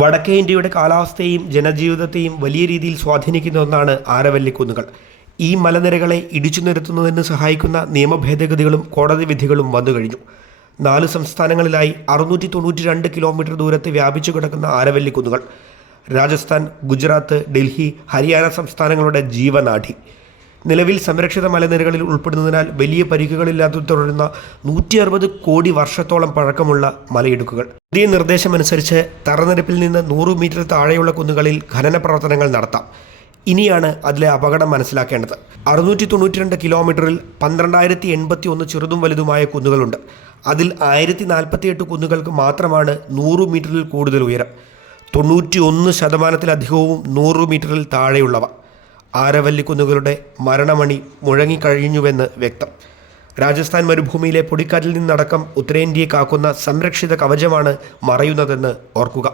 വടക്കേ ഇന്ത്യയുടെ കാലാവസ്ഥയെയും ജനജീവിതത്തെയും വലിയ രീതിയിൽ സ്വാധീനിക്കുന്ന ഒന്നാണ് ആരവല്ലിക്കുന്നുകൾ. ഈ മലനിരകളെ ഇടിച്ചു നിരത്തുന്നതിന് സഹായിക്കുന്ന നിയമഭേദഗതികളും കോടതി വിധികളും വന്നുകഴിഞ്ഞു. 4 സംസ്ഥാനങ്ങളിലായി 692 കിലോമീറ്റർ ദൂരത്ത് വ്യാപിച്ചു കിടക്കുന്ന ആരവല്ലിക്കുന്നുകൾ രാജസ്ഥാൻ, ഗുജറാത്ത്, ഡൽഹി, ഹരിയാന സംസ്ഥാനങ്ങളുടെ ജീവനാഡി. നിലവിൽ സംരക്ഷിത മലനിരകളിൽ ഉൾപ്പെടുന്നതിനാൽ വലിയ പരിക്കുകളില്ലാതെ തുടരുന്ന 160 കോടി വർഷത്തോളം പഴക്കമുള്ള മലയിടുക്കുകൾ. പുതിയ നിർദ്ദേശമനുസരിച്ച് തറനിരപ്പിൽ നിന്ന് 100 മീറ്റർ താഴെയുള്ള കുന്നുകളിൽ ഖനന പ്രവർത്തനങ്ങൾ നടത്താം. ഇനിയാണ് അതിലെ അപകടം മനസ്സിലാക്കേണ്ടത്. 692 കിലോമീറ്ററിൽ 12,081 ചെറുതും വലുതുമായ കുന്നുകളുണ്ട്. അതിൽ 1048 കുന്നുകൾക്ക് മാത്രമാണ് 100 മീറ്ററിൽ കൂടുതൽ ഉയരം. 91% 100 മീറ്ററിൽ താഴെയുള്ളവ. ആരവല്ലിക്കുന്നുകളുടെ മരണമണി മുഴങ്ങിക്കഴിഞ്ഞുവെന്ന് വ്യക്തം. രാജസ്ഥാൻ മരുഭൂമിയിലെ പൊടിക്കാറ്റിൽ നിന്നടക്കം ഉത്തരേന്ത്യയെ കാക്കുന്ന സംരക്ഷിത കവചമാണ് മറയുന്നതെന്ന് ഓർക്കുക.